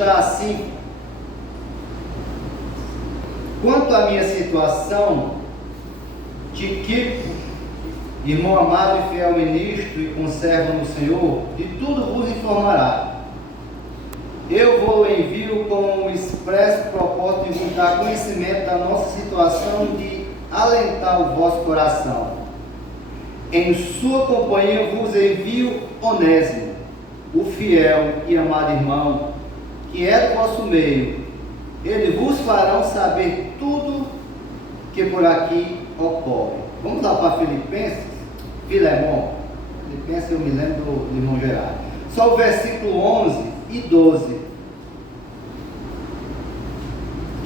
Está assim. Quanto à minha situação, Tíquico, irmão amado e fiel ministro e conservo no Senhor, de tudo vos informará. Eu vou envio com um expresso propósito de vos dar conhecimento da nossa situação e de alentar o vosso coração. Em sua companhia vos envio Onésimo, o fiel e amado irmão, que é do vosso meio. Ele vos farão saber tudo que por aqui ocorre. Vamos lá para Filipenses, Filemon. Filipenses eu me lembro do irmão Gerardo. Só o versículo 11 e 12,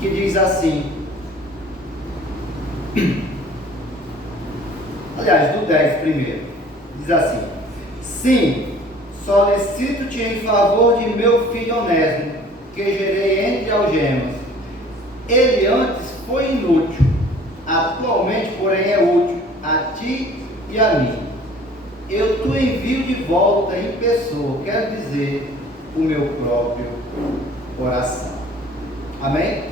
que diz assim, aliás, do 10 primeiro, diz assim: sim, solicito-te em favor de meu filho Onésimo, que gerei entre algemas. Ele antes foi inútil, atualmente, porém, é útil a ti e a mim. Eu te envio de volta em pessoa, quero dizer, o meu próprio coração. Amém?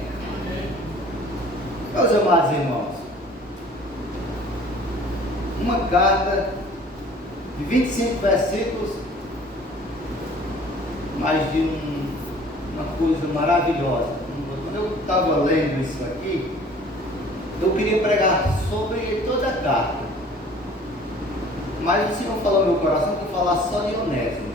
Meus amados irmãos, uma carta de 25 versículos, mas de uma coisa maravilhosa. Quando eu estava lendo isso aqui, eu queria pregar sobre toda a carta, mas o Senhor falou no meu coração que eu falar só de Onésimo,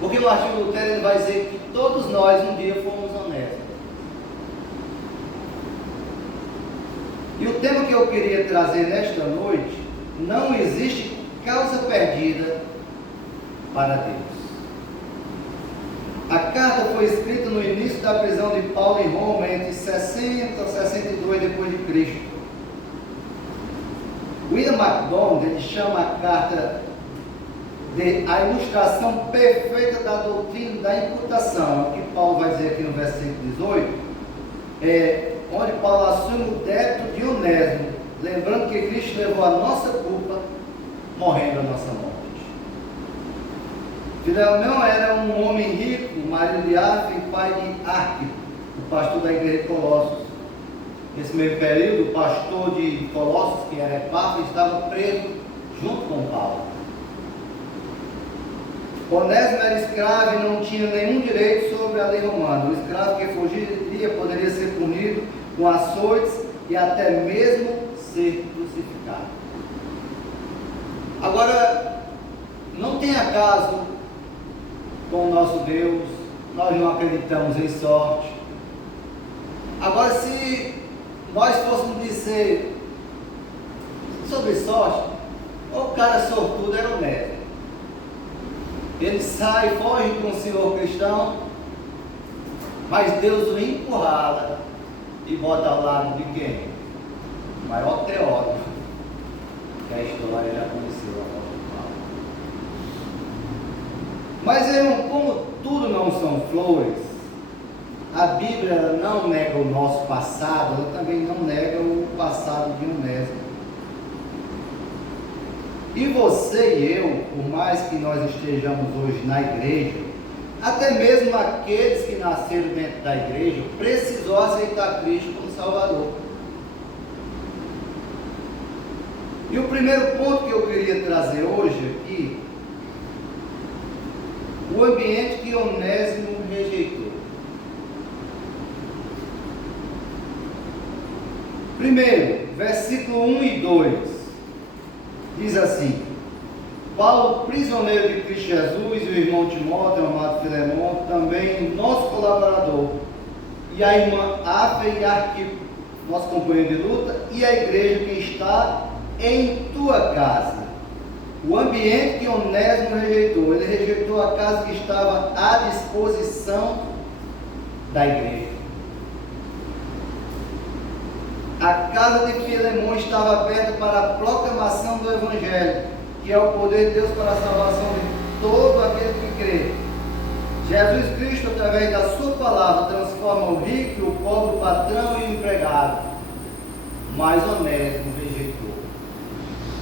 porque o Martinho Lutero ele vai dizer que todos nós um dia fomos honestos. E o tema que eu queria trazer nesta noite: não existe causa perdida para Deus. A carta foi escrita no início da prisão de Paulo em Roma, entre 60 e 62 depois de Cristo. William MacDonald ele chama a carta de a ilustração perfeita da doutrina da imputação, o que Paulo vai dizer aqui no versículo 18, onde Paulo assume o débito de Onésimo, lembrando que Cristo levou a nossa culpa, morrendo a nossa morte. Filemão era um homem rico, marido de África e pai de Arquipo, o pastor da igreja de Colossos. Nesse meio período, o pastor de Colossos, que era Epáfras, estava preso junto com Paulo. Onésimo era escravo e não tinha nenhum direito sobre a lei romana. O escravo que fugiria poderia ser punido com açoites e até mesmo ser crucificado. Agora, não tem acaso com o nosso Deus, nós não acreditamos em sorte. Agora, se nós fôssemos dizer sobre sorte, o cara sortudo era Onésimo. Ele sai, foge com o senhor cristão, mas Deus o encurrala e bota ao lado de quem? O maior teólogo que a história já conheceu. Mas, irmão, como tudo não são flores, a Bíblia não nega o nosso passado, ela também não nega o passado de Onésimo. E você e eu, por mais que nós estejamos hoje na igreja, até mesmo aqueles que nasceram dentro da igreja, precisou aceitar Cristo como Salvador. E o primeiro ponto que eu queria trazer hoje aqui, o ambiente que Onésimo rejeitou. Primeiro, versículo 1 e 2. Diz assim: Paulo, prisioneiro de Cristo Jesus, e o irmão Timóteo, o amado Filemon, também nosso colaborador, e a irmã Áfia e Arquipo, nosso companheiro de luta, e a igreja que está em tua casa. O ambiente que Onésimo rejeitou, ele rejeitou a casa que estava à disposição da igreja. A casa de Filemon estava aberta para a proclamação do Evangelho, que é o poder de Deus para a salvação de todo aquele que crê. Jesus Cristo, através da sua palavra, transforma o rico, o pobre, o patrão e o empregado. Mas Onésimo rejeitou.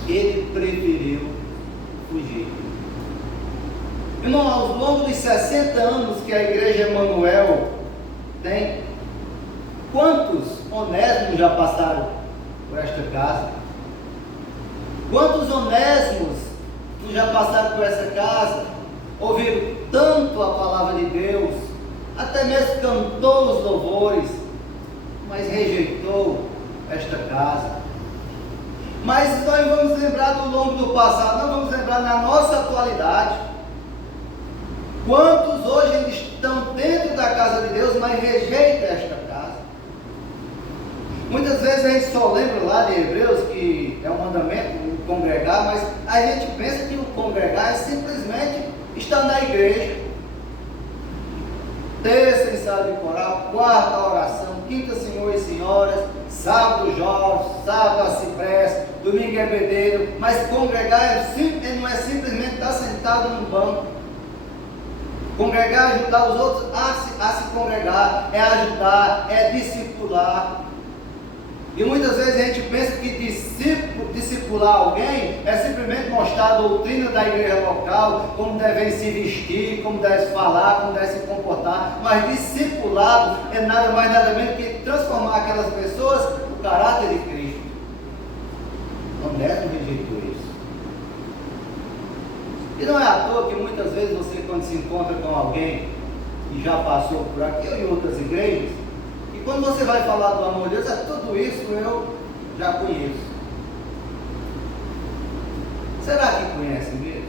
Ele preferiu fugir. Irmão, ao longo dos 60 anos que a Igreja Emanuel tem, quantos Onésimos já passaram por esta casa? Quantos Onésimos já passaram por essa casa? Ouviram tanto a palavra de Deus, até mesmo cantou os louvores, mas rejeitou esta casa. Mas nós vamos lembrar do longo do passado, não vamos lembrar na nossa atualidade. Quantos hoje estão dentro da casa de Deus, mas rejeitam esta casa? Muitas vezes a gente só lembra lá de Hebreus que é um mandamento, o congregar, mas a gente pensa que o congregar é simplesmente estar na igreja. Terça ensaio de coral, quarta oração, quinta senhor e senhoras, sábado jovens, sábado a cipreste, domingo é bebedeiro, mas congregar não é simplesmente estar sentado num banco. Congregar é ajudar os outros a se congregar, é ajudar, é discipular. E muitas vezes a gente pensa que discipular alguém é simplesmente mostrar a doutrina da igreja local, como devem se vestir, como devem falar, como devem se comportar. Mas discipulado é nada mais nada menos que transformar aquelas pessoas no caráter de Cristo. Onésimo rejeitou isso. E não é à toa que muitas vezes você, quando se encontra com alguém que já passou por aqui ou em outras igrejas, e quando você vai falar do amor de Deus, tudo isso eu já conheço. Será que conhece mesmo?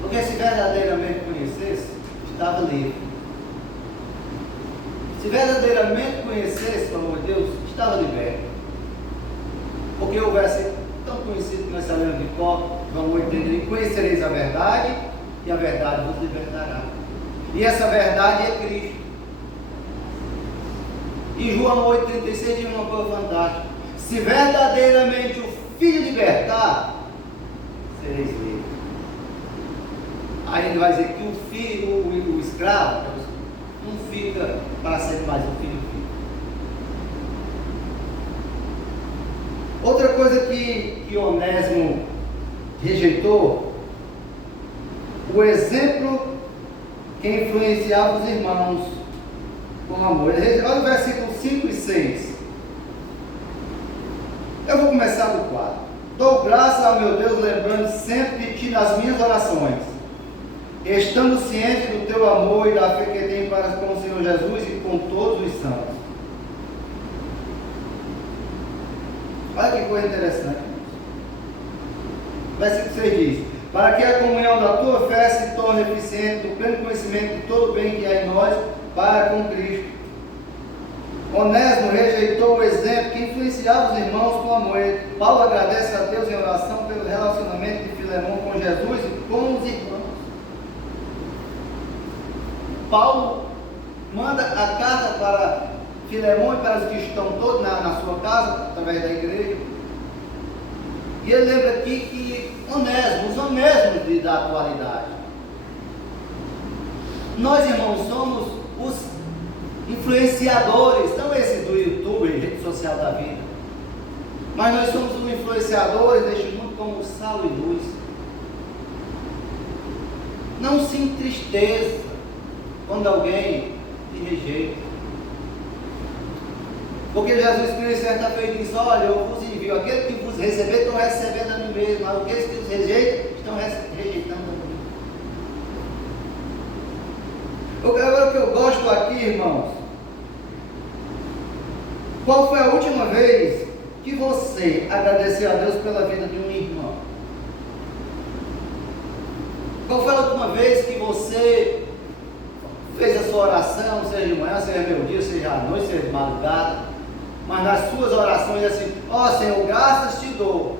Porque se verdadeiramente conhecesse, estava livre. Se verdadeiramente conhecesse o amor de Deus, estava liberto. Porque o versículo tão conhecido que nós sabemos de cor, João 8,31, conhecereis a verdade, e a verdade vos libertará. E essa verdade é Cristo. E João 8,36 diz uma coisa fantástica: se verdadeiramente o Filho libertar, sereis livres. Aí ele vai dizer que o filho, o escravo, não fica para sempre mais um filho. Outra coisa que Onésimo rejeitou, o exemplo que influenciava os irmãos com amor. Olha o versículo 5 e 6. Eu vou começar do 4. Dou graças ao meu Deus, lembrando sempre de ti nas minhas orações, estando ciente do teu amor e da fé que tenho para com o Senhor Jesus e com todos os santos. Olha que coisa interessante. Versículo 6 diz: para que a comunhão da tua fé se torne eficiente do pleno conhecimento de todo o bem que há em nós para com Cristo. Onésimo rejeitou o exemplo que influenciava os irmãos com amor. Paulo agradece a Deus em oração pelo relacionamento de Filemão com Jesus e com os irmãos. Paulo manda a carta para Filemão e para os que estão todos na sua casa, através da igreja. E ele lembra aqui que Onésimo, os Onésimos da atualidade. Nós, irmãos, somos os influenciadores, não esse do YouTube, rede social da vida, mas nós somos os influenciadores deste mundo como sal e luz. Não se entristeça quando alguém te rejeita, porque Jesus Cristo certa vez disse: olha, eu vos envio, aqueles que vos receber estão recebendo a mim mesmo, mas aqueles que os rejeitam estão rejeitando a mim. Agora o que eu gosto aqui, irmãos, qual foi a última vez que você agradeceu a Deus pela vida de um irmão? Qual foi a última vez que você fez a sua oração, seja de manhã, seja meio-dia, seja à noite, seja de madrugada, mas nas suas orações assim: ó Senhor, graças te dou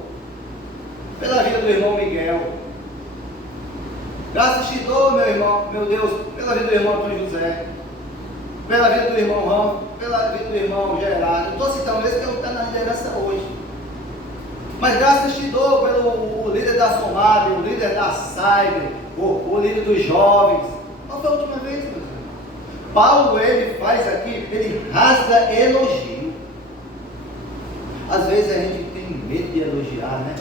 pela vida do irmão Miguel, graças te dou, meu irmão, meu Deus, pela vida do irmão Antônio José, pela vida do irmão Ramos, pela vida do irmão Gerardo. Eu estou citando esse que está na liderança hoje, mas graças te dou pelo líder da Somab, o líder da Cyber, o líder dos jovens. Qual foi a última vez, meus irmãos? Paulo, ele faz aqui, ele rasga elogio. Às vezes a gente tem medo de elogiar, né?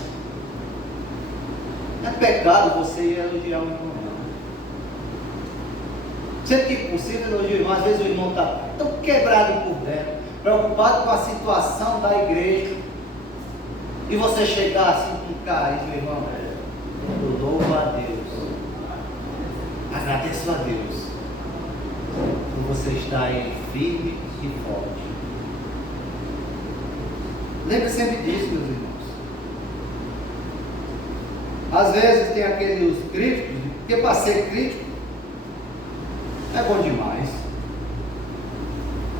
É pecado você ir elogiar um irmão. Sempre que possível, elogio o irmão. Às vezes o irmão está tão quebrado por dentro, preocupado com a situação da igreja, e você chegar assim com carinho, irmão, eu louvo a Deus, agradeço a Deus por você estar aí firme e forte. Lembre sempre disso, meus irmãos. Às vezes tem aqueles críticos, porque para ser crítico é bom demais.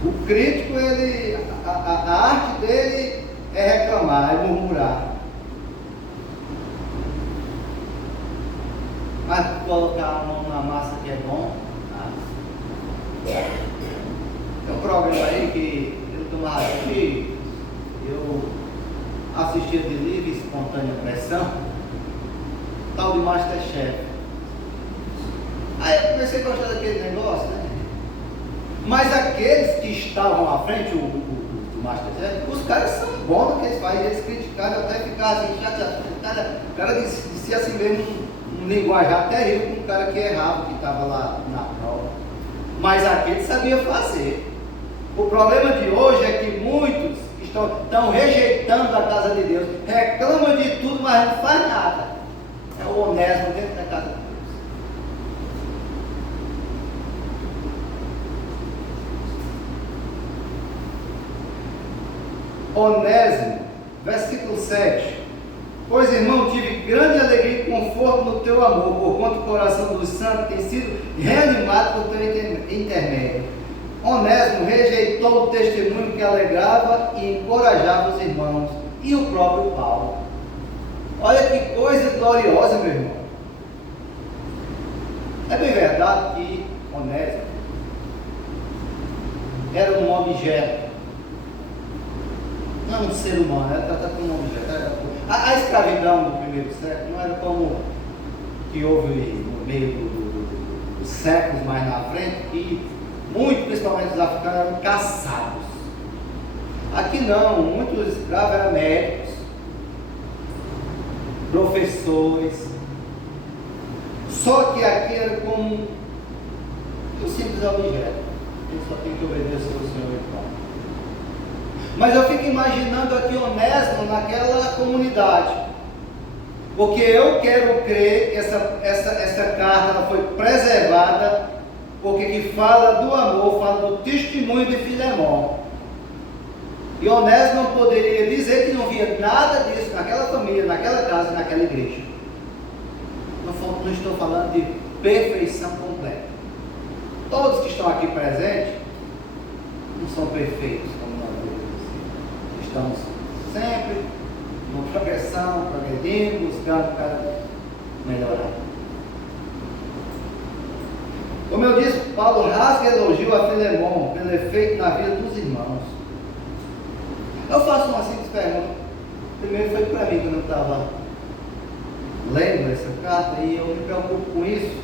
O crítico, a arte dele é reclamar, é murmurar. Mas colocar a mão na massa que é bom. Tem um programa aí que eu tomava aqui, eu assistia de livre e espontânea pressão, tal de Masterchef. Aí eu comecei a gostar daquele negócio, né? Mas aqueles que estavam à frente, o Masterchef, os caras são bons no que eles fazem, eles criticaram até ficar assim, o cara disse assim mesmo, um linguajar terrível com o cara que errava, que estava lá na prova. Mas aquele sabia fazer. O problema de hoje é que muitos estão rejeitando a casa de Deus, reclamam de tudo, mas não faz nada. É o Onésimo dentro da casa de Deus. Onésimo, versículo 7. Pois, irmão, tive grande alegria e conforto no teu amor, porquanto o coração dos santos tem sido reanimado por teu intermédio. Onésimo rejeitou o testemunho que alegrava e encorajava os irmãos, e o próprio Paulo. Olha que coisa gloriosa, meu irmão. É bem verdade que Onésimo era um objeto, não um ser humano, era tratado como um objeto. A escravidão do primeiro século não era como que houve no meio dos séculos mais na frente, que muitos, principalmente os africanos, eram caçados. Aqui não, muitos escravos eram médicos, professores. Só que aqui era como um simples objeto. Ele só tem que obedecer ao Senhor e pronto. Mas eu fico imaginando aqui Onésimo naquela comunidade, porque eu quero crer que essa carta ela foi preservada, porque que fala do amor, fala do testemunho de Filemão. E Onésimo não poderia dizer que não via nada disso naquela família, naquela casa, naquela igreja. Não estou falando de perfeição completa. Todos que estão aqui presentes não são perfeitos, como nós vemos. Estamos sempre numa progressão, progredindo, buscando cada vez melhorar. Como eu disse, Paulo rasga elogio a Filemão pelo efeito na vida dos irmãos. Eu faço uma simples pergunta. Primeiro foi para mim quando eu estava lendo essa carta e eu me preocupo com isso.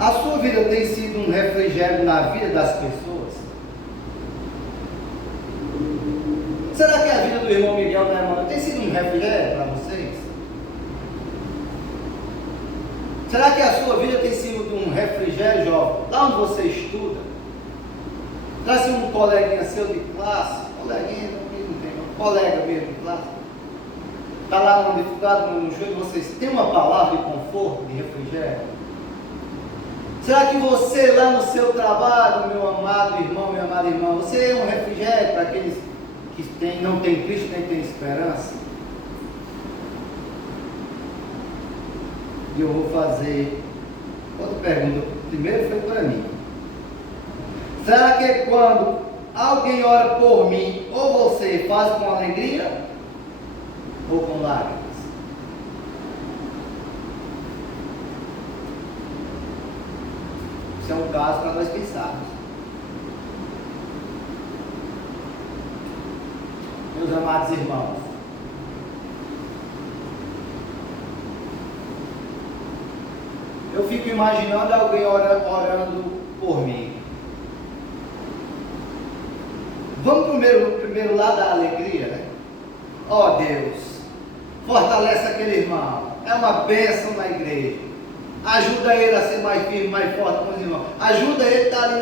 A sua vida tem sido um refrigério na vida das pessoas? Será que a vida do irmão Miguel, da irmã, tem sido um refrigério para vocês? Será que a sua vida tem sido um refrigério, jovem? Lá onde você estuda? Será que um coleguinha seu de classe, coleguinha, não tem, um colega mesmo de classe, está lá numa dificuldade, no joelho, vocês têm uma palavra de conforto, de refrigério? Será que você lá no seu trabalho, meu amado irmão, minha amada irmã, você é um refrigério para aqueles que não têm Cristo, nem têm esperança? E eu vou fazer outra pergunta. Primeiro foi para mim. Será que quando alguém ora por mim, ou você faz com alegria, ou com lágrimas? Isso é um caso para nós pensarmos. Meus amados irmãos, eu fico imaginando alguém orando por mim. Vamos primeiro lá da alegria, né? Ó Deus, fortalece aquele irmão, é uma bênção na igreja. Ajuda ele a ser mais firme, mais forte com os irmãos. Ajuda ele a estar ali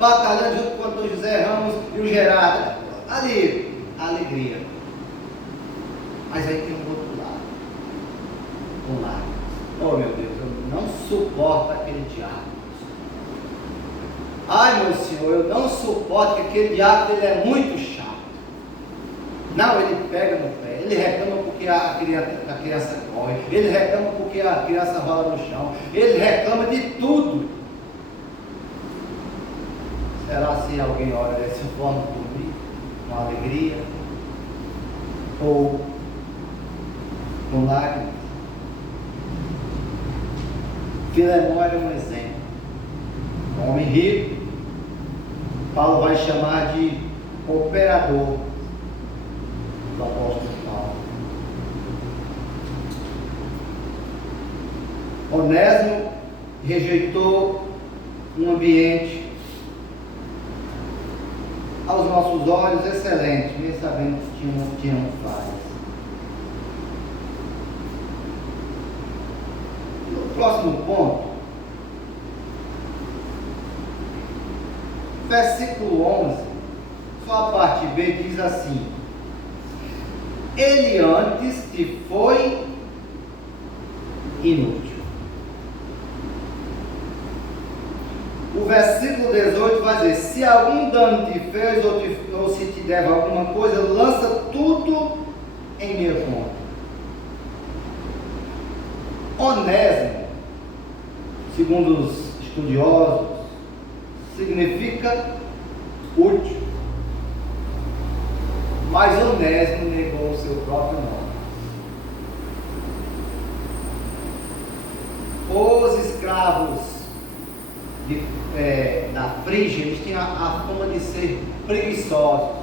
batalhando junto com o Antônio José Ramos e o Gerardo. Ali, a alegria. Mas aí tem um outro lado. Um lado. Oh meu Deus, eu não suporto aquele diabo. Ai meu Senhor, eu não suporto que aquele diabo ele é muito chato. Não, ele pega no pé, ele reclama porque a criança corre, ele reclama porque a criança rola no chão, ele reclama de tudo. Será se alguém ora dessa forma por mim, com alegria, ou com lágrimas? Filemão era um exemplo. Um homem rico, Paulo vai chamar de operador do apóstolo Paulo. Onésimo rejeitou um ambiente aos nossos olhos excelente, mesmo sabendo que tínhamos falhas. No próximo ponto, versículo 11, só a parte B diz assim: ele antes te foi inútil. O versículo 18 vai dizer: se algum dano te fez ou se te deve alguma coisa, lança tudo em minha conta. Onésimo, segundo os estudiosos, significa útil. Mas Onésimo negou o seu próprio nome. Os escravos da Frígia, eles tinham a fama de ser preguiçosos.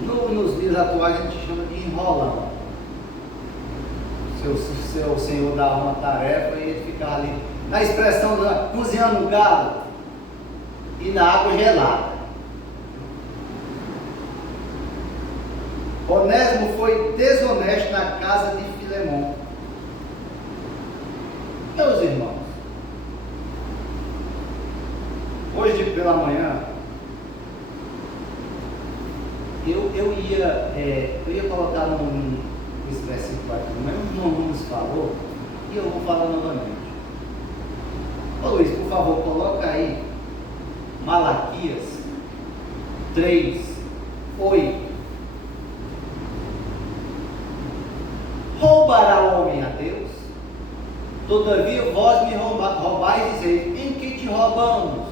Nos dias atuais a gente chama de enrolão. Seu senhor dava uma tarefa e ele ficava ali, na expressão cozinhando o galo e na água gelada. Onésimo foi desonesto na casa de Filemão. Meus irmãos, hoje pela manhã eu ia colocar esse versículo aqui, mas o irmão Ramos falou e eu vou falar novamente. Ô Luiz, por favor, coloca aí Malaquias 3:8. Roubará o homem a Deus? Todavia vós me roubais e dizeis: em que te roubamos?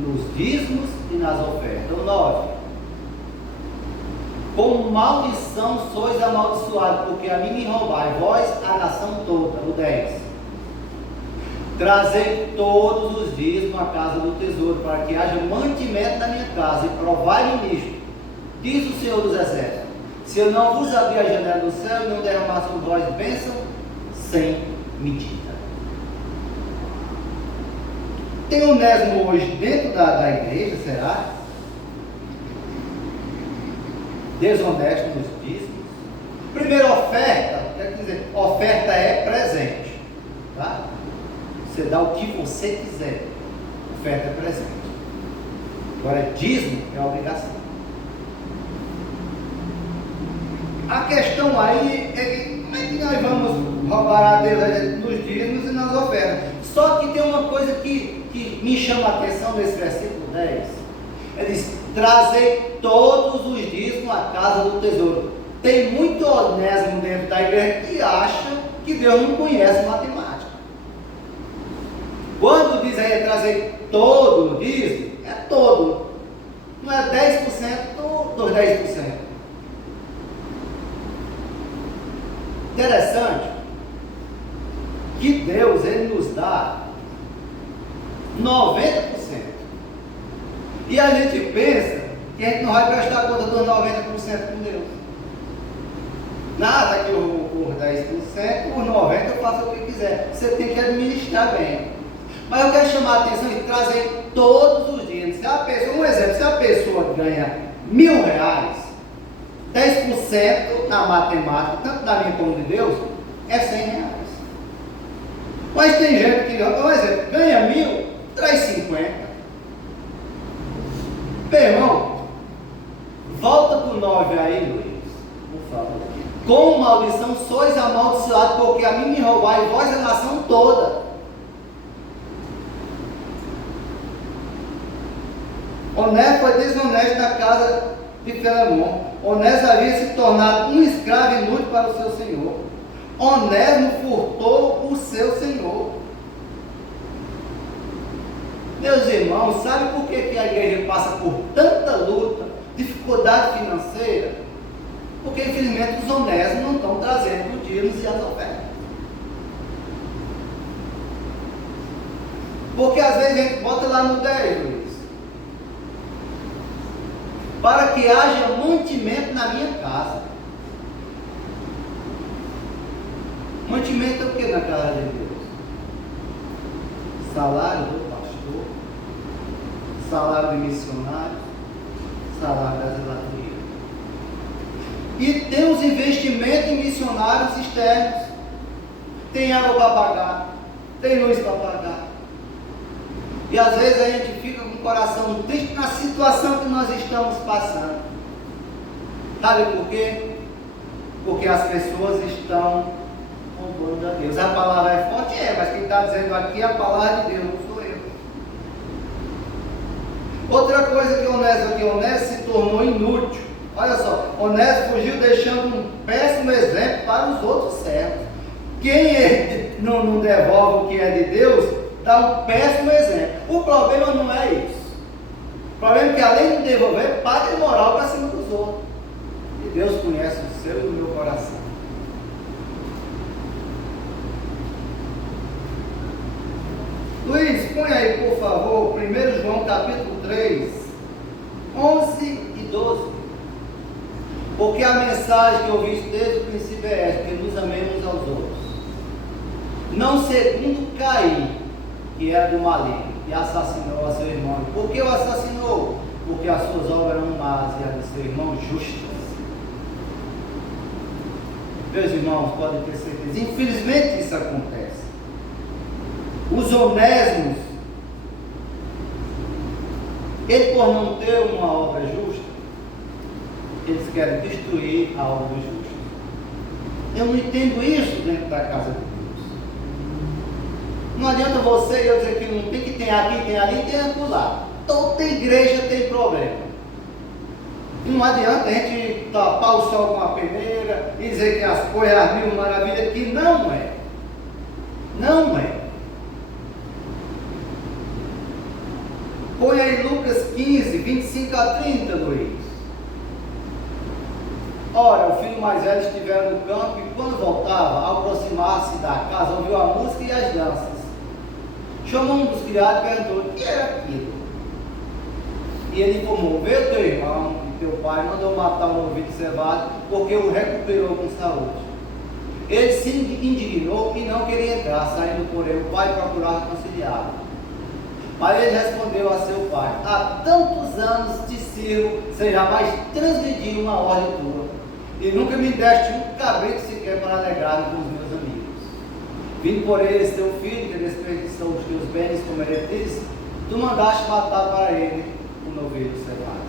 Nos dízimos e nas ofertas. 9. Com maldição sois amaldiçoados, porque a mim me roubais, vós a nação toda. 10. Trazei todos os dízimos à casa do tesouro, para que haja mantimento na minha casa, e provai-me nisto, diz o Senhor dos Exércitos: se eu não vos abrir a janela do céu e não derramar sobre vós bênção sem medida. Tem Onésimo hoje dentro da igreja, será? Desonesto nos dízimos. Primeira oferta, quer dizer, oferta é presente, tá? Você dá o que você quiser. Oferta é presente. Agora, dízimo é obrigação. A questão aí é que como é que nós vamos roubar a Deus nos dízimos e nas ofertas? Só que tem uma coisa que me chama a atenção nesse versículo 10. Ele diz: trazei todos os dízimos à casa do tesouro. Tem muito Onésimo dentro da igreja que acha que Deus não conhece matemática. Quando diz aí trazer todo o dízimo, é todo. Não é 10% dos 10%. Interessante que Deus, Ele nos dá 90%. E a gente pensa que a gente não vai prestar conta dos 90% com Deus. Nada que eu por 10%, por 90% eu faço o que quiser. Você tem que administrar bem. Mas eu quero chamar a atenção e trazer todos os dias. Se a pessoa, um exemplo, se a pessoa ganha R$1.000, 10% na matemática, tanto da minha como de Deus, é R$100. Mas tem gente que, por exemplo, ganha 1.000, traz 50. Meu irmão, volta para o 9 aí, Luiz, por favor. Com maldição sois amaldiçoados, porque a mim me roubais vós a nação toda. Onésio foi desonesto na casa de Filemon. Onésio havia se tornado um escravo inútil para o seu senhor. Onésio furtou o seu senhor. Meus irmãos, sabe por que a igreja passa por tanta luta, dificuldade financeira? Porque infelizmente os honestos não estão trazendo os dízimos e as ofertas. Porque às vezes a gente bota lá no 10, Luiz, para que haja mantimento na minha casa. Mantimento é o que na casa de Deus? Salário do pastor, salário de missionário, salário da zelatoria. E tem os investimentos em missionários externos. Tem água para pagar, tem luz para pagar. E às vezes a gente fica com o coração triste na situação que nós estamos passando. Sabe por quê? Porque as pessoas estão roubando a Deus. A palavra é forte, mas quem está dizendo aqui é a palavra de Deus, não sou eu. Outra coisa que Onésio se tornou inútil. Olha só, Onésio fugiu deixando um péssimo exemplo para os outros servos. Quem não devolve o que é de Deus, dá um péssimo exemplo. O problema não é isso. O problema é que além de devolver, paga de moral para cima dos outros. E Deus conhece o seu e o meu coração. Luiz, põe aí por favor 1 João capítulo 3, 11 e 12. Porque a mensagem que eu vi desde o princípio é esta: que nos amemos aos outros. Não segundo Caim, que era do maligno, e assassinou a seu irmão. Por que o assassinou? Porque as suas obras eram más e as do seu irmão justas. Meus irmãos, podem ter certeza, infelizmente isso acontece. Os onésimos, ele por não ter uma obra justa, eles querem destruir a obra justa. Eu não entendo isso dentro da casa de Deus. Não adianta você e eu dizer que não tem, que tem aqui, tem ali, tem acolá. Toda igreja tem problema. Não adianta a gente tapar o sol com a peneira e dizer que as coisas, as mil maravilhas, que não é. Não é. Põe aí Lucas 15, 25 a 30, Luiz. Ora, o filho mais velho estivera no campo e quando voltava, ao aproximar-se da casa, ouviu a música e as danças. Chamou um dos criados e perguntou: o que era aquilo? E ele informou: veio teu irmão e teu pai mandou matar o novilho cevado, porque o recuperou com saúde. Ele se indignou e não queria entrar, saindo porém o pai procurava conciliá-lo. Mas ele respondeu a seu pai: há tantos anos te sirvo, sem jamais transgredir uma ordem tua, e nunca me deste um cabrito sequer para alegrar com os meus amigos. Vindo por esse teu filho, que desperdiçou os teus bens como meretriz, tu mandaste matar para ele o novilho cevado.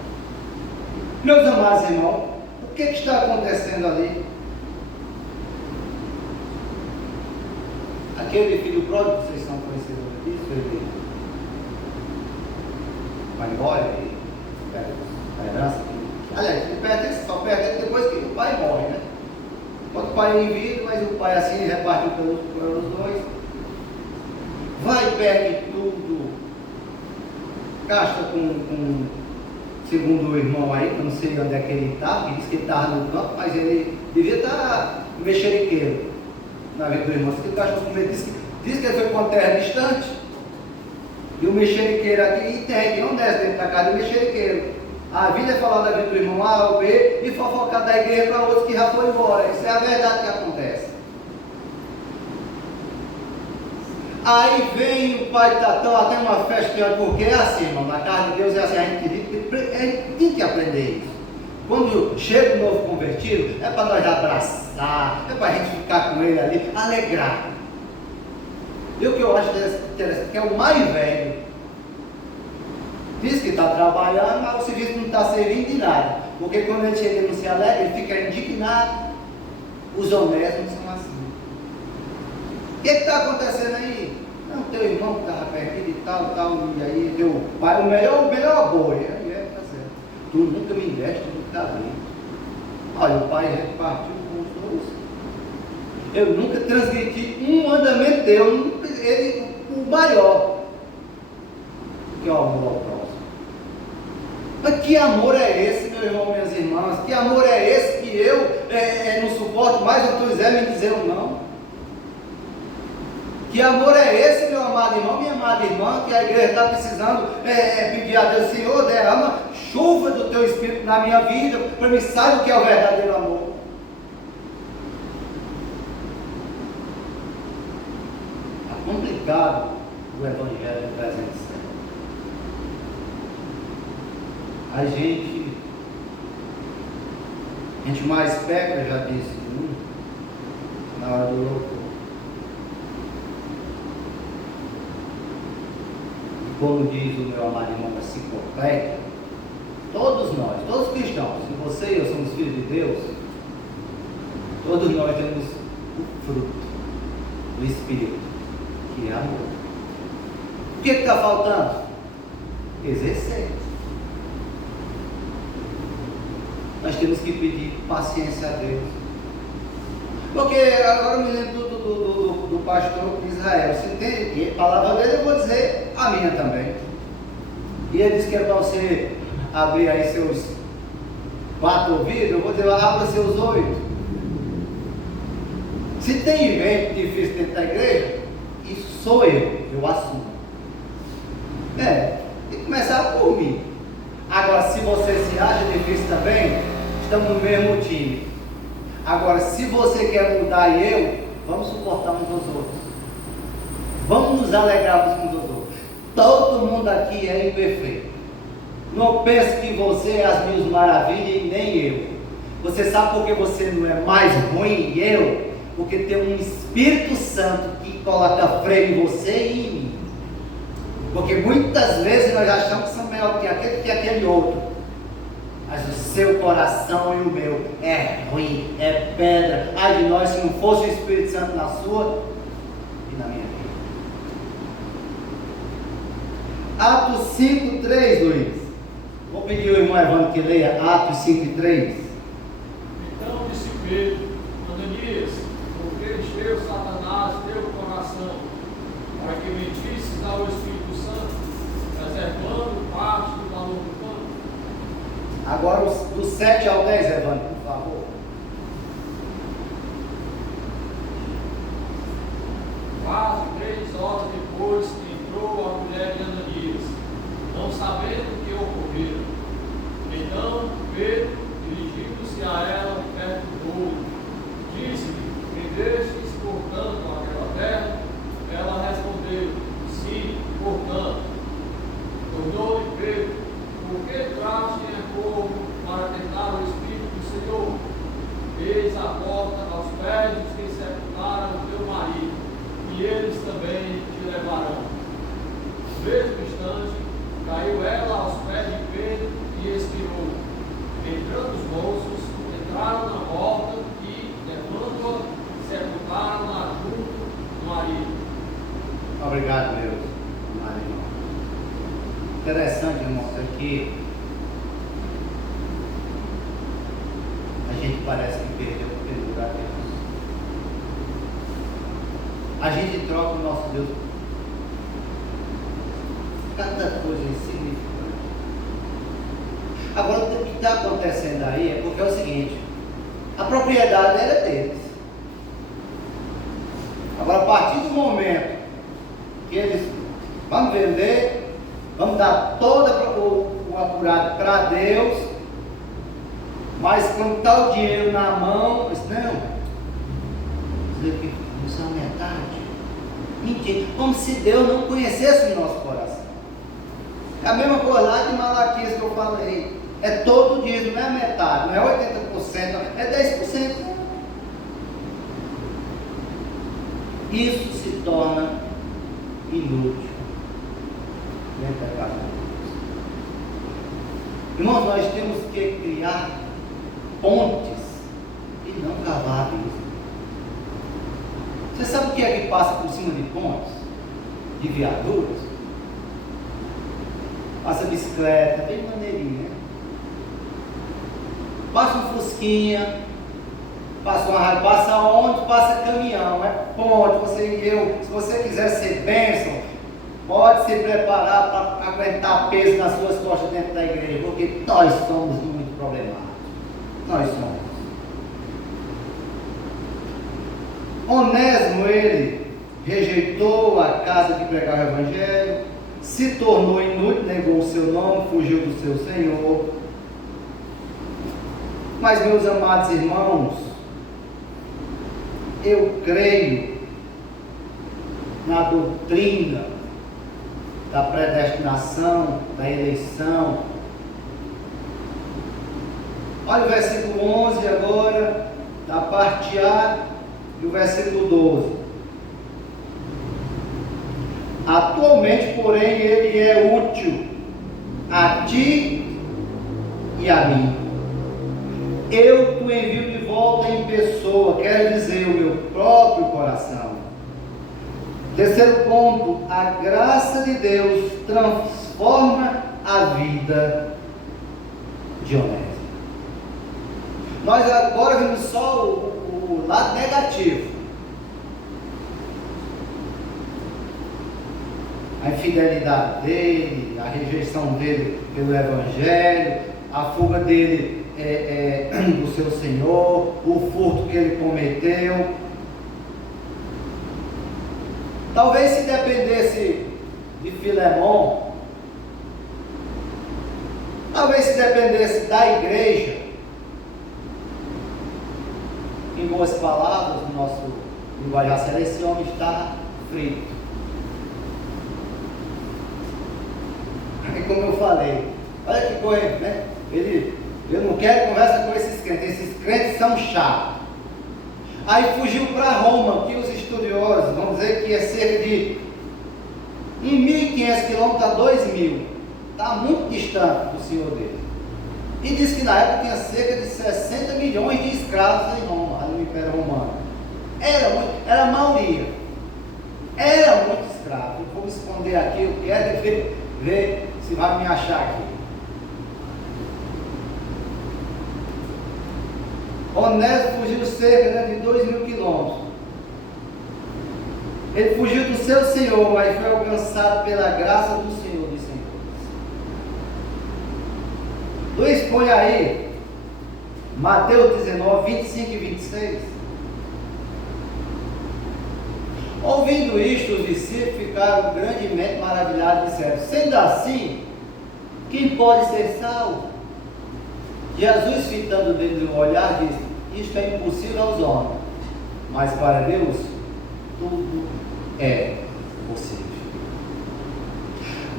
Meus amados irmãos, o que está acontecendo ali? Aquele filho pródigo, vocês são conhecedores disso, vai embora e pega a herança. Aliás, ele só perde depois que o pai morre, né? Quando o pai é em vida, mas o pai assim repartiu pelos dois. Vai, perde tudo. Gasta com segundo o irmão aí, que eu não sei onde é que ele estava, que disse que ele estava no campo, mas ele devia estar mexeriqueiro na vida do irmão. Diz que ele gastou com medo, diz que ele foi para uma terra distante. E o mexeriqueiro aqui tem, que não desce dentro da casa do mexeriqueiro. A vida é falar da vida do irmão A ou B e fofocar da igreja para outros que já foram embora. Isso é a verdade que acontece. Aí vem o pai Tatão, até uma festa, porque é assim, irmão, na casa de Deus é assim, a gente tem que aprender isso. Quando chega um novo convertido, é para nós abraçar, é para a gente ficar com ele ali, alegrar. E o que eu acho interessante, que é o mais velho, diz que está trabalhando, mas o serviço não está servindo de nada. Porque quando ele chega e não se alegra, ele fica indignado. Os honestos não são assim. O que está acontecendo aí? Não, teu irmão que estava perdido e tal, e aí teu pai, o melhor boi. Aí tá certo. Tu nunca me deste do que está ali. Olha, o pai repartiu com os dois. Eu nunca transgredi um mandamento teu, ele, o maior, que é o amor ao próximo. Mas que amor é esse, meu irmão, minhas irmãs? Que amor é esse que eu não suporto mais o tu quiser me dizer ou não? Que amor é esse, meu amado irmão, minha amada irmã, que a igreja está precisando pedir a Deus, Senhor, derrama chuva do teu Espírito na minha vida, para me saber o que é o verdadeiro amor. Está complicado o Evangelho do presente século. A gente mais peca, já disse, na hora do louvor. Como diz o meu amado irmão da enciclopédia, todos nós, todos cristãos, e você e eu somos filhos de Deus, todos nós temos o fruto do Espírito, que é amor. O que está faltando? Exercer. Nós temos que pedir paciência a Deus. Porque agora eu me lembro do pastor de Israel. Se tem a palavra dele, eu vou dizer a minha também. E ele disse que é para você abrir aí seus 4 ouvidos, eu vou dizer, abra seus 8. Se tem evento difícil dentro da igreja, isso sou eu assumo. Tem que começar por mim. Agora, se você se acha difícil também, estamos no mesmo time. Agora, se você quer mudar e eu, vamos suportar uns aos outros. Vamos nos alegrar uns com os outros. Todo mundo aqui é imperfeito. Não pense que você é as mil maravilhas e nem eu. Você sabe por que você não é mais ruim e eu? Porque tem um Espírito Santo que coloca freio em você e em mim. Porque muitas vezes nós achamos que somos melhor que aquele outro. Mas o seu coração e o meu é ruim, é pedra. Ai de nós se não fosse o Espírito Santo na sua e na minha vida. Atos 5:3, Luiz. Vou pedir ao irmão Evandro que leia Atos 5:3. Então disse Pedro: Ananias, por que encheu Satanás teu coração, para que mentisses ao Espírito Santo, reservando parte do valor do pão? Agora do 7 ao 10, Evandro, por favor. Quase 3 horas depois entrou a mulher de Ananias, não sabendo o que ocorrera. Então Pedro, dirigindo-se a ela, perguntou: disse-lhe, vendestes portanto aquela terra? Ela respondeu: sim, portanto. Tornou-lhe Pedro: por que traste em acordo para tentar o Espírito do Senhor? Eis a porta aos pés dos que sepultaram o teu marido, e eles também te levarão. No mesmo instante, caiu ela aos pés de Pedro e expirou. Entrando os moços, entraram na porta e, levando-a, sepultaram-na junto do marido. Obrigado, meu amado irmão. Interessante, irmãos, aqui a gente parece que perdeu o temor a Deus. A gente troca o nosso Deus por cada coisa insignificante. Agora, o que está acontecendo aí é porque é o seguinte: a propriedade era deles. Agora, a partir do momento que eles vão vender, vamos dar todo o apurado para Deus, mas quando está o dinheiro na mão, eles não, isso é metade. Mentira, como se Deus não conhecesse o nosso coração. É a mesma coisa lá de Malaquias que eu falei. É todo o dízimo, não é a metade, não é 80%, é 10%. Isso se torna inútil. Irmãos, nós temos que criar pontes e não cavar abismos. Você sabe o que é que passa por cima de pontes? De viadutos? Passa bicicleta, bem maneirinha, né? Passa um fusquinha, passa uma rádio, passa onde? Passa caminhão, é ponte. Você e eu, se você quiser ser bênção, pode se preparar para aguentar peso nas suas costas dentro da igreja, porque nós somos muito problemáticos. Nós somos. Onésimo, ele rejeitou a casa que pregava o evangelho, se tornou inútil, negou o seu nome, fugiu do seu Senhor. Mas, meus amados irmãos, eu creio na doutrina da predestinação, da eleição. Olha o versículo 11 agora, da parte A, e o versículo 12. Atualmente, porém, ele é útil a ti e a mim. Eu te envio de volta em pessoa, quer dizer, o meu próprio coração. Terceiro ponto, a graça de Deus transforma a vida de Onésimo. Nós agora vimos só o lado negativo. A infidelidade dele, a rejeição dele pelo Evangelho, a fuga dele do seu Senhor, o furto que ele cometeu. Talvez se dependesse de Filemon, talvez se dependesse da igreja, em boas palavras, no nosso linguajar celeste, esse homem está frito. E como eu falei, olha que coisa, né? Eu não quero conversa com esses crentes são chatos. Aí fugiu para Roma, que os estudiosos vão dizer que é cerca de 1.500 quilômetros a 2.000. Está muito distante do Senhor dele. E diz que na época tinha cerca de 60 milhões de escravos em Roma, ali no Império Romano. Era a maioria. Era muito escravo. Eu vou me esconder aqui, eu quero ver se vai me achar aqui. Onésimo fugiu cerca de 2.000 quilômetros. Ele fugiu do seu Senhor, mas foi alcançado pela graça do Senhor dos Senhores. Luiz, põe aí Mateus 19, 25 e 26. Ouvindo isto, os discípulos ficaram grandemente maravilhados e disseram: sendo assim, quem pode ser salvo? Jesus, fitando dele o olhar, disse: isto é impossível aos homens, mas para Deus tudo é possível.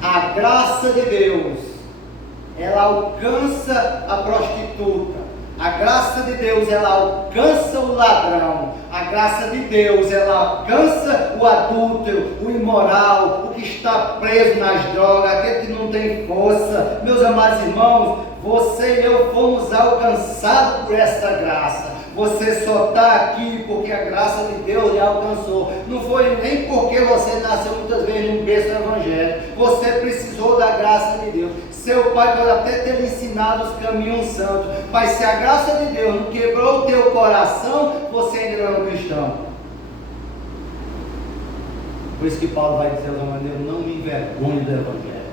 A graça de Deus, ela alcança a prostituta. A graça de Deus, ela alcança o ladrão. A graça de Deus, ela alcança o adúltero, o imoral, o que está preso nas drogas, aquele que não tem força. Meus amados irmãos, você e eu fomos alcançados por esta graça. Você só está aqui porque a graça de Deus lhe alcançou. Não foi nem porque você nasceu muitas vezes num berço evangélico. Você precisou da graça de Deus. Seu pai pode até ter lhe ensinado os caminhos santos, mas se a graça de Deus não quebrou o teu coração, você ainda não é um cristão. Por isso que Paulo vai dizer aos romanos: eu não me envergonho do evangelho,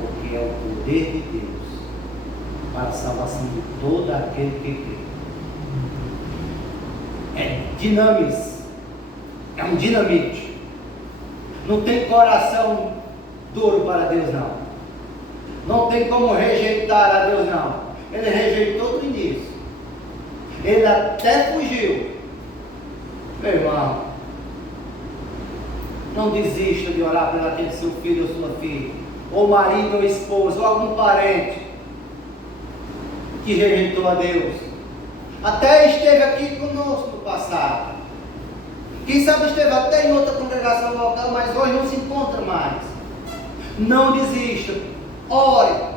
porque é o poder de Deus para a salvação de todo aquele que crê. É dinamis, é um dinamite. Não tem coração duro para Deus, não. Não tem como rejeitar a Deus, não. Ele rejeitou do início. Ele até fugiu. Meu irmão, não desista de orar pelo seu filho ou sua filha, ou marido ou esposa, ou algum parente que rejeitou a Deus. Até esteve aqui conosco no passado, Quem sabe esteve até em outra congregação local, mas hoje não se encontra mais. Não desista. Ore.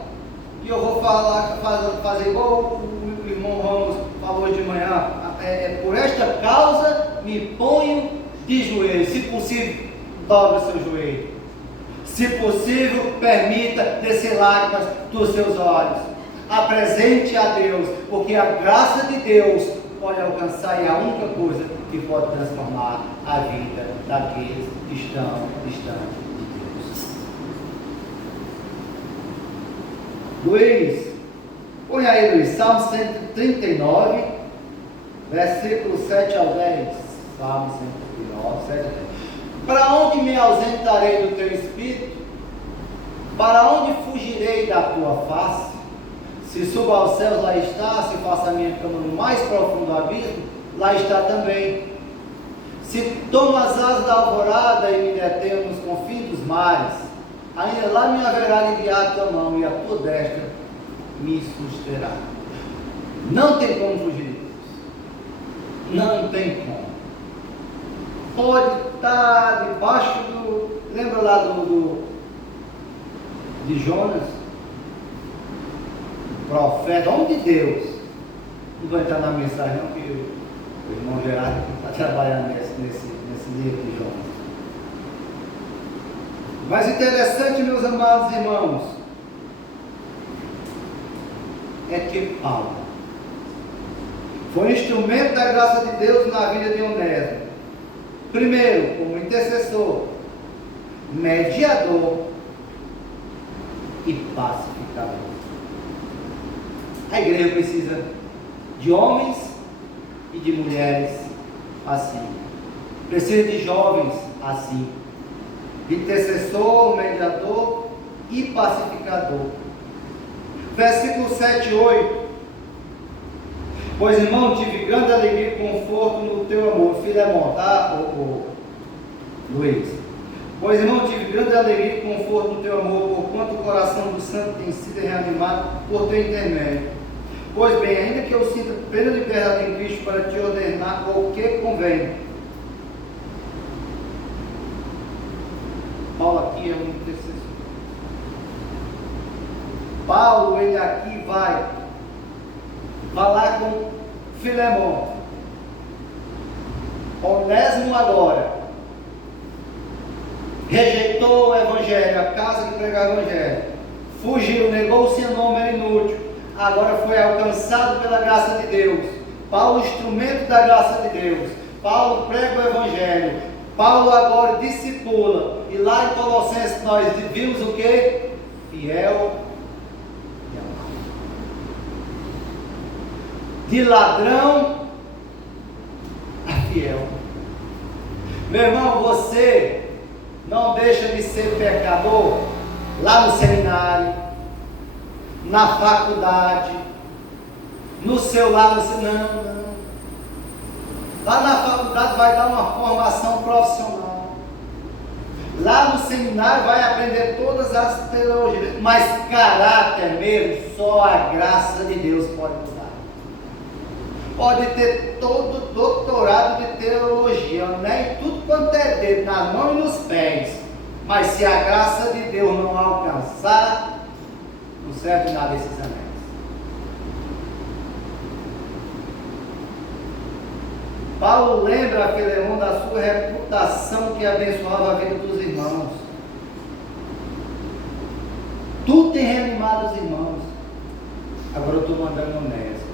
E eu vou fazer igual o irmão Ramos falou hoje de manhã. Por esta causa me ponho de joelhos. Se possível, dobre o seu joelho. Se possível, permita descer lágrimas dos seus olhos. Apresente a Deus, porque a graça de Deus pode alcançar e é a única coisa que pode transformar a vida daqueles que estão distantes de Deus. Luiz, põe aí, Luiz, Salmo 139, versículo 7 ao 10. Salmo 139, 7 ao 10. Para onde me ausentarei do teu espírito? Para onde fugirei da tua face? Se subo aos céus, lá está. Se faço a minha cama no mais profundo abismo, lá está também. Se tomo as asas da alvorada e me detenho nos confins dos mares, ainda lá me haverá de guiar a tua mão e a tua destra me susterá. Não tem como fugir de Deus. Não tem como. Pode estar debaixo do... Lembra lá de Jonas? Profeta, homem de Deus. Não vou entrar na mensagem não, que o irmão Gerardo está trabalhando nesse livro de Jonas. Mas interessante, meus amados irmãos, é que Paulo foi instrumento da graça de Deus na vida de Onésimo. Primeiro, como intercessor, mediador e pacificador. A igreja precisa de homens e de mulheres assim. Precisa de jovens assim. Intercessor, mediador e pacificador. Versículo 7 e 8. Pois, irmão, tive grande alegria e conforto no teu amor. Filemão, tá, Luiz? Pois, irmão, tive grande alegria e conforto no teu amor, porquanto o coração do santo tem sido reanimado por teu intermédio. Pois bem, ainda que eu sinta plena liberdade em Cristo para te ordenar o que convém. Paulo aqui é um intercessor. Paulo, ele aqui vai falar com Filemão. Onésimo agora rejeitou o evangelho, a casa que pregava o evangelho, fugiu, negou o seu nome, era inútil. Agora foi alcançado pela graça de Deus. Paulo, instrumento da graça de Deus. Paulo prega o evangelho. Paulo agora discipula. E lá em Colossenses nós vimos o que? Fiel e amado. De ladrão a fiel. Meu irmão, você não deixa de ser pecador lá no seminário, na faculdade, no seu lado, não. Lá na faculdade vai dar uma formação profissional. Lá no seminário vai aprender todas as teologias. Mas caráter mesmo, só a graça de Deus pode mudar. Pode ter todo doutorado de teologia, né? E tudo quanto é dedo, na mão e nos pés. Mas se a graça de Deus não alcançar, não serve nada esses anéis. Paulo lembra a Filemão da sua reputação que abençoava a vida dos irmãos. Tudo tem reanimado os irmãos. Agora eu estou mandando Onésimo.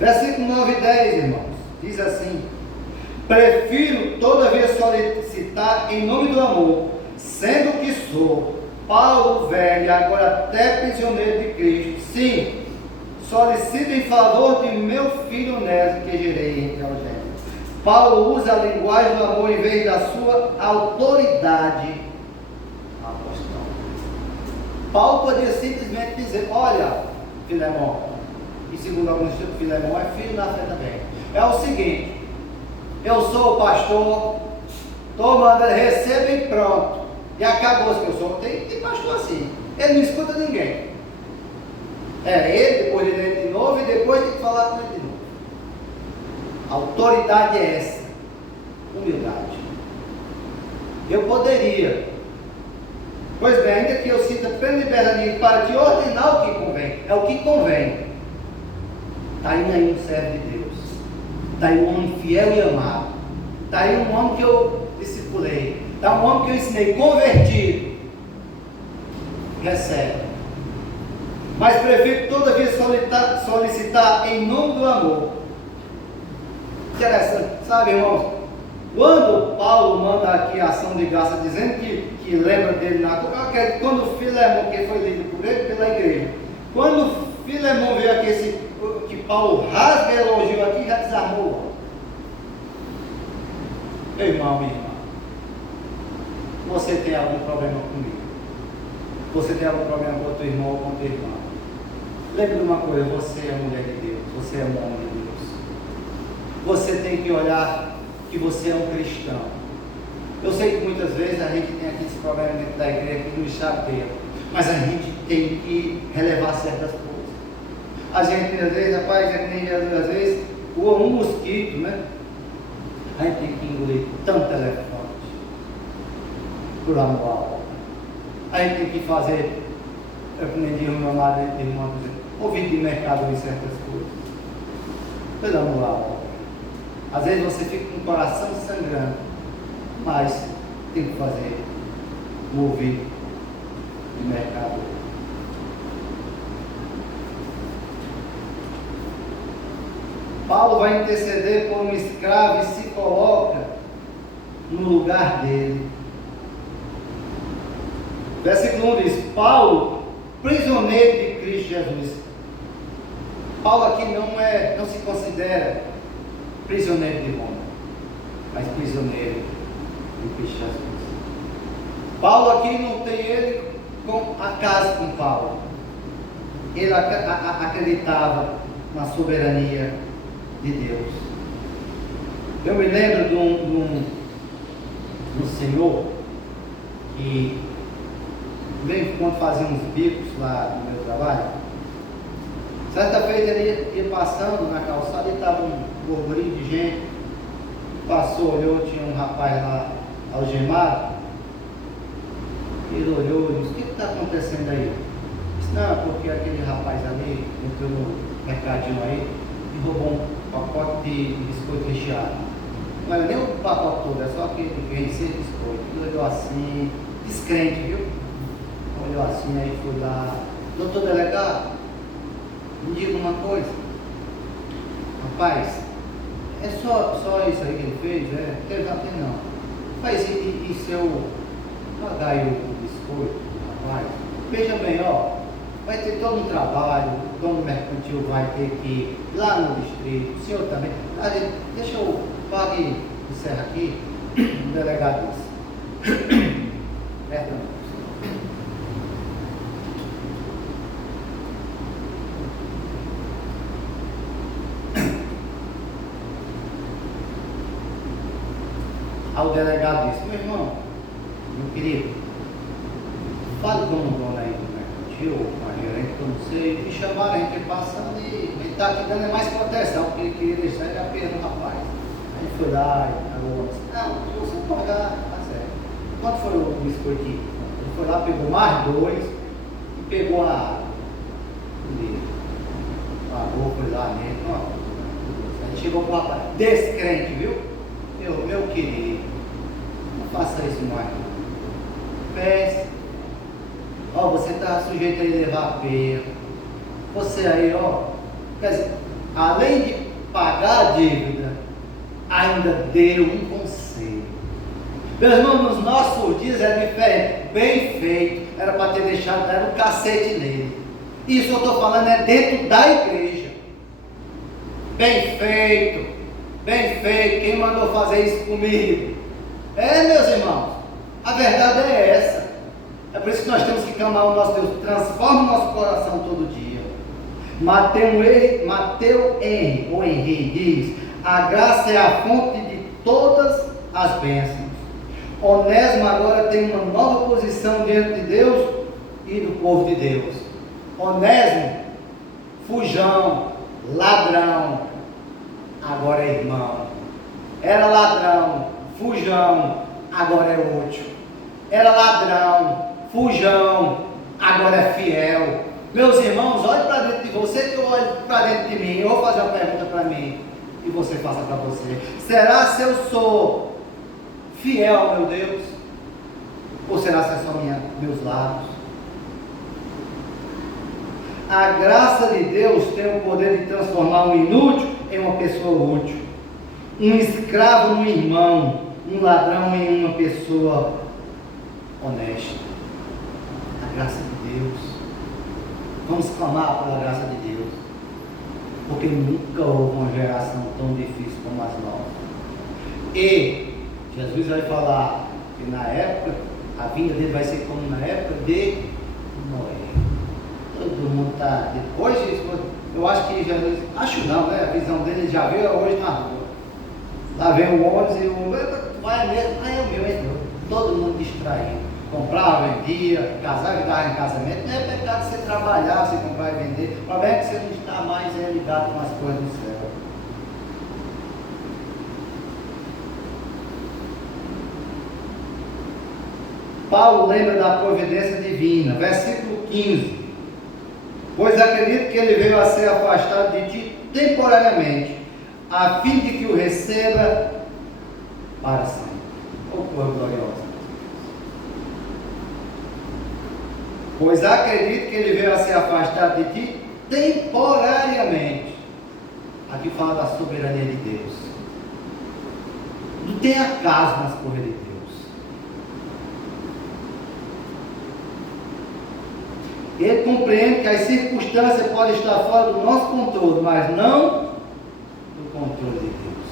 Versículo 9 e 10, irmãos. Diz assim: prefiro todavia solicitar em nome do amor, sendo que sou Paulo velho, agora até prisioneiro de Cristo. Sim, solicito em favor de meu filho Onésimo, que gerei entre os gêmeos. Paulo usa a linguagem do amor em vez da sua autoridade apostólica. Paulo poderia simplesmente dizer: olha, Filemão, e segundo alguns estudos, Filemão é filho na fé também. É o seguinte: eu sou o pastor, estou mandando, receba e pronto. E acabou, que eu sou. Tem pastor assim, ele não escuta ninguém. Ele, depois ele entra de novo e depois tem que falar com ele de novo. A autoridade é essa, humildade. Eu poderia, pois bem, ainda que eu sinta plena liberdade para te ordenar o que convém, é o que convém. Está aí um servo de Deus, está aí um homem fiel e amado, está aí um homem que eu discipulei, está um homem que eu ensinei, convertido. Recebe. Mas prefiro todavia solicitar em nome do amor. Interessante, sabe, irmãos? Quando Paulo manda aqui a ação de graça, dizendo que lembra dele quando Filemão, que foi lido por ele, pela igreja, quando Filemão veio aqui, que Paulo rasga elogio aqui, já desarmou. Meu irmão, minha irmã, você tem algum problema comigo? Você tem algum problema com o teu irmão ou com a tua irmã? Lembre de uma coisa, você é mulher de Deus, você é um homem de Deus. Você tem que olhar que você é um cristão. Eu sei que muitas vezes a gente tem aqui esse problema dentro da igreja que nos chateia, mas a gente tem que relevar certas coisas. A gente às vezes, rapaz, às vezes, um mosquito, né? A gente tem que engolir tanto elefante por amor à obra. A gente tem que fazer, como diz o meu amado irmão, ouvir de mercado em certas coisas. Pelo amor à obra. Às vezes você fica com o coração sangrando, mas tem que fazer o ouvido de mercado. Paulo vai interceder por um escravo e se coloca no lugar dele. Versículo 1 diz: Paulo, prisioneiro de Cristo Jesus. Paulo aqui não se considera prisioneiro de Roma, mas prisioneiro de Cristo Jesus. Paulo aqui não tem ele com acaso com Paulo. Ele acreditava na soberania de Deus. Eu me lembro de um senhor que veio quando fazia uns bicos lá no meu trabalho. Certa feita ele ia passando na calçada e estava um burburinho de gente. Passou, olhou, tinha um rapaz lá algemado. Ele olhou e disse: o que está acontecendo aí? Disse: não, porque aquele rapaz ali entrou no mercadinho aí e roubou um pacote de biscoito recheado. Não era nem o pacote todo, é só aquele que vem sem biscoito. Ele olhou assim, descrente, viu? Olhou assim, aí foi lá: doutor delegado, me diga uma coisa, rapaz, é só isso aí que ele fez? Ele já tem não. Mas e se eu pagar aí o biscoito, rapaz? Veja bem, ó, vai ter todo um trabalho, o dono mercantil vai ter que ir lá no distrito, o senhor também. Deixa eu pagar e encerra aqui. O delegado disse: perdão. Aí o delegado disse: meu irmão, meu querido, fale com o dono aí do mercantil, com a gerente, que eu não sei, me chamaram, a gente passando e ele está aqui dando mais proteção, porque ele queria deixar ele apenas no rapaz. Aí ele foi lá e falou: não, se você pagar, tá certo. Quanto foi o biscoitinho? Ele foi lá, pegou mais 2 e pegou a água. Ele pagou, foi lá dentro. Aí chegou para o rapaz, descrente, viu? Meu querido, não faça isso mais. Peça. Ó, você está sujeito a levar perda. Você aí, ó, quer dizer, além de pagar a dívida, ainda deu um conselho. Meus irmãos, nos nossos dias é diferente. Bem feito, era para ter deixado dar um cacete nele. Isso eu estou falando é dentro da igreja. Bem feito. Bem feito, quem mandou fazer isso comigo? Meus irmãos, a verdade é essa. É por isso que nós temos que clamar o nosso Deus: transforma o nosso coração todo dia. Mateus Henry diz: a graça é a fonte de todas as bênçãos. Onésimo agora tem uma nova posição diante de Deus e do povo de Deus. Onésimo, fujão, ladrão, agora é irmão. Era ladrão, fujão, agora é útil. Era ladrão, fujão, agora é fiel. Meus irmãos, olhe para dentro de você que eu olho para dentro de mim. Eu vou fazer uma pergunta para mim e você faça para você. Será se eu sou fiel ao meu Deus? Ou será se é só meus lábios? A graça de Deus tem o poder de transformar um inútil em uma pessoa útil, um escravo num irmão, um ladrão em uma pessoa honesta. A graça de Deus. Vamos clamar pela graça de Deus, porque nunca houve uma geração tão difícil como as nossas. E Jesus vai falar que na época, a vinda dele vai ser como na época de Noé. Todo mundo está, depois disso, eu acho que Jesus, acho não, né? A visão dele já veio hoje na rua. Lá vem o ônibus e o vai mesmo, é o meu, entrou. Todo mundo distraído. Comprava, vendia, casava e dava em casamento. Não é pecado você trabalhar, você comprar e vender. O problema é que você não está mais ligado com as coisas do céu. Paulo lembra da providência divina, versículo 15. Pois acredito que ele veio a ser afastado de ti temporariamente, a fim de que o receba para sempre. Ô cor gloriosa. Pois acredito que ele veio a ser afastado de ti temporariamente. Aqui fala da soberania de Deus. Não tem acaso nas coisas de Deus. Ele compreende que as circunstâncias podem estar fora do nosso controle, mas não do controle de Deus.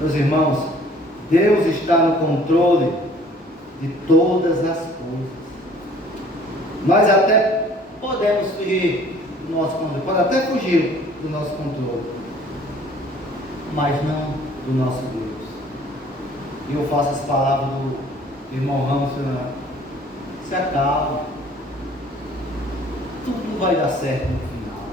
Meus irmãos, Deus está no controle de todas as coisas. Nós até podemos fugir do nosso controle, pode até fugir do nosso controle, mas não do nosso Deus. E eu faço as palavras do irmão Ramos, se acalma, tudo vai dar certo no final.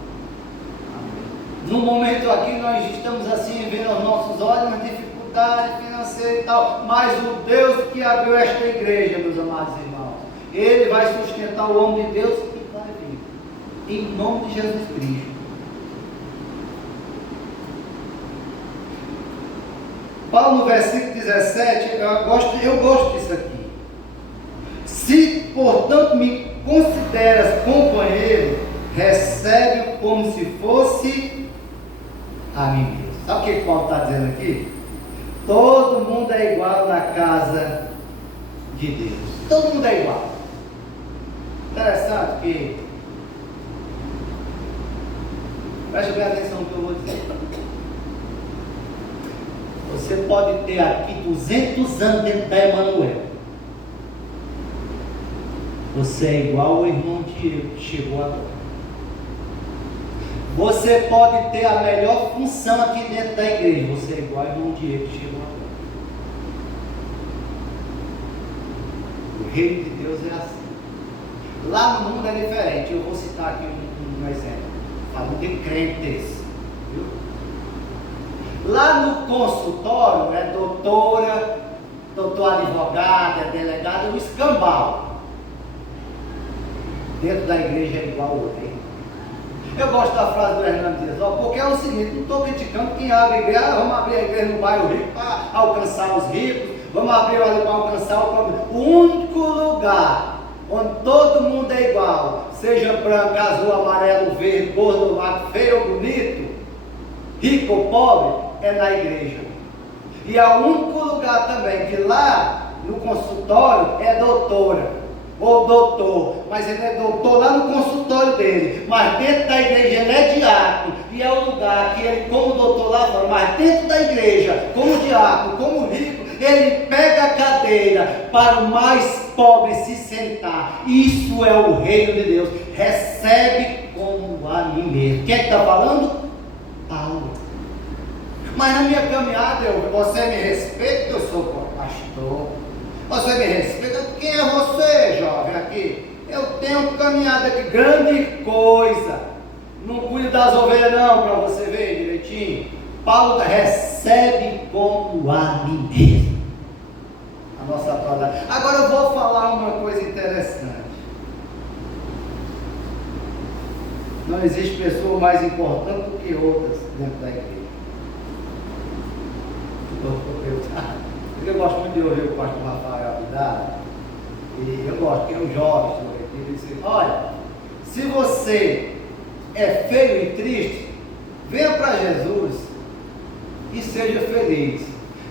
Amém. No momento aqui nós estamos assim, vendo aos nossos olhos uma dificuldade financeira e tal, mas o Deus que abriu esta igreja, meus amados irmãos, Ele vai sustentar o homem de Deus e vai vir, em nome de Jesus Cristo. Paulo no versículo 17, eu gosto disso aqui. Se portanto me consideras companheiro, recebe-o como se fosse a mim mesmo. Sabe o que Paulo está dizendo aqui? Todo mundo é igual na casa de Deus. Todo mundo é igual. Interessante que, preste bem atenção no que eu vou dizer. Você pode ter aqui 200 anos dentro da Emanuel. Você é igual ao irmão Diego que chegou agora. Você pode ter a melhor função aqui dentro da igreja. Você é igual ao irmão Diego que chegou agora. O reino de Deus é assim. Lá no mundo é diferente. Eu vou citar aqui um exemplo. Falando de crentes. Viu? Lá no consultório é doutora, doutor advogado, é delegado, é o escambau. Dentro da igreja é igual ao outro. Eu gosto da frase do Hernando Dias, porque é o seguinte, não estou criticando quem abre a igreja, vamos abrir a igreja no bairro rico para alcançar os ricos, vamos abrir ali para alcançar o pobre. O único lugar onde todo mundo é igual, seja branco, azul, amarelo, verde, gordo, magro, feio ou bonito, rico ou pobre, é na igreja. E é o único lugar também que lá no consultório é doutora ou doutor, mas ele é doutor lá no consultório dele, mas dentro da igreja ele é diácono, e é o lugar que ele, como doutor lá fora, mas dentro da igreja, como diácono, como rico, ele pega a cadeira para o mais pobre se sentar. Isso é o reino de Deus. Recebe como a mim mesmo. Quem é que está falando? Paulo. Mas na minha caminhada, você me respeita, eu sou pastor. Você me respeita? Quem é você, jovem, aqui? Eu tenho caminhada aqui, grande coisa. Não cuide das ovelhas não, para você ver direitinho. Paulo recebe como a mim mesmo. A nossa palavra. Agora eu vou falar uma coisa interessante. Não existe pessoa mais importante do que outras dentro da igreja. Eu gosto muito de ouvir o pastor Rafael Abidal, e eu gosto, porque é um jovem, ele disse: olha, se você é feio e triste, venha para Jesus e seja feliz.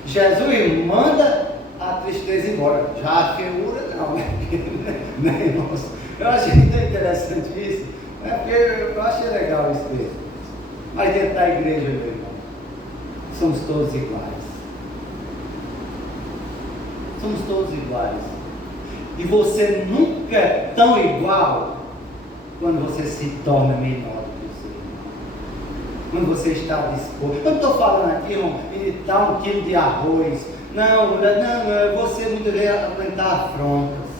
Jesus manda a tristeza embora, já a feiura não, né, irmãos? Eu achei interessante isso, né? Porque eu achei legal isso mesmo. Mas dentro da igreja, meu irmão, somos todos iguais. Somos todos iguais. E você nunca é tão igual quando você se torna menor do que o seu irmão. Quando você está disposto. Eu não estou falando aqui, irmão, de dar 1 quilo de arroz. Não, você muitas vezes aguentar afrontas.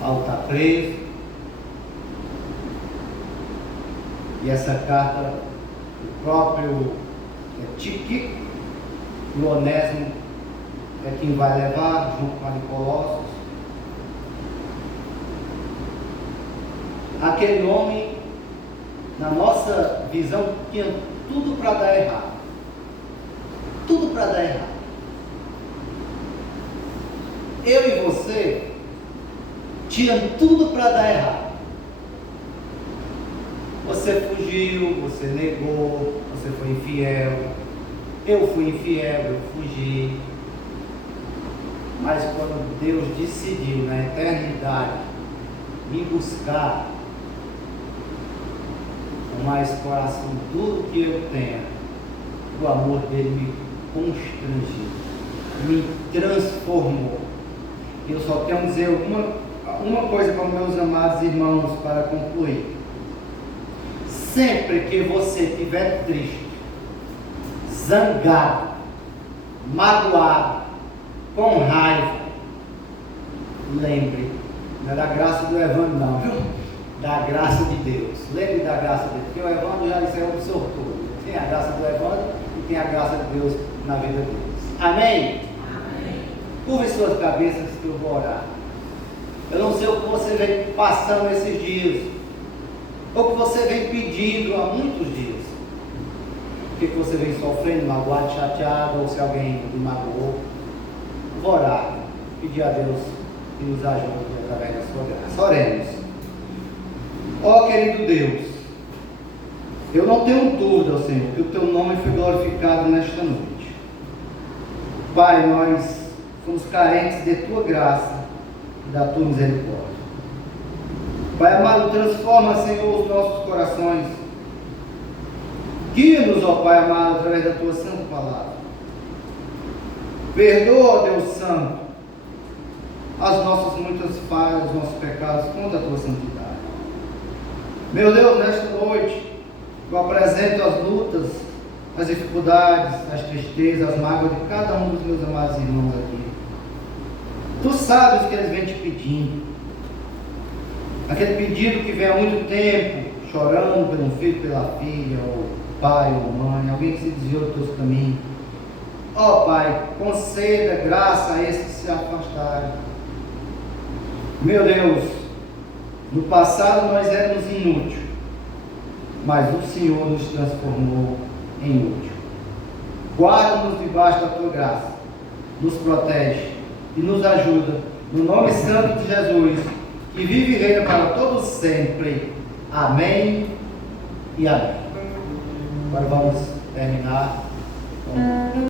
Paulo está preso. E essa carta, o próprio Tíquico e o Onésimo é quem vai levar, junto com a de Colossos. Aquele homem, na nossa visão, tinha tudo para dar errado. Tudo para dar errado. Eu e você tinha tudo para dar errado. Você fugiu, você negou, você foi infiel. Eu fui infiel, eu fugi. Mas quando Deus decidiu na eternidade me buscar, com mais coração duro que eu tenha, o amor dele me constrangiu, me transformou. E eu só tenho a dizer uma coisa para meus amados irmãos para concluir. Sempre que você estiver triste, zangado, magoado, com raiva, lembre, não é da graça do Evandro não, viu? Da graça de Deus. Lembre da graça de Deus, porque o Evandro já disse, é o absortor. Tem a graça do Evandro e tem a graça de Deus na vida deles. Amém? Amém. Curve suas cabeças que eu vou orar. Eu não sei o que você vem passando esses dias, ou que você vem pedindo há muitos dias. O que você vem sofrendo, magoado, chateado, ou se alguém lhe magoou. Vou orar, pedir a Deus que nos ajude através da sua graça. Oremos. Ó querido Deus, eu não tenho dúvida, Senhor, que o Teu nome foi glorificado nesta noite. Pai, nós somos carentes de Tua graça e da Tua misericórdia. Pai amado, transforma, Senhor, os nossos corações. Guia-nos, ó Pai amado, através da Tua santa palavra. Perdoa, Deus Santo, as nossas muitas falhas, os nossos pecados contra a Tua santidade. Meu Deus, nesta noite, eu apresento as lutas, as dificuldades, as tristezas, as mágoas de cada um dos meus amados irmãos aqui. Tu sabes o que eles vêm te pedindo. Aquele pedido que vem há muito tempo, chorando por um filho, pela filha, ou pai, ou mãe, alguém que se desviou dos teus caminhos. Ó Pai, conceda graça a esses que se afastaram. Meu Deus, no passado nós éramos inúteis, mas o Senhor nos transformou em útil. Guarda-nos debaixo da Tua graça, nos protege e nos ajuda, no nome santo de Jesus, que vive e reina para todos sempre. Amém e amém. Agora vamos terminar com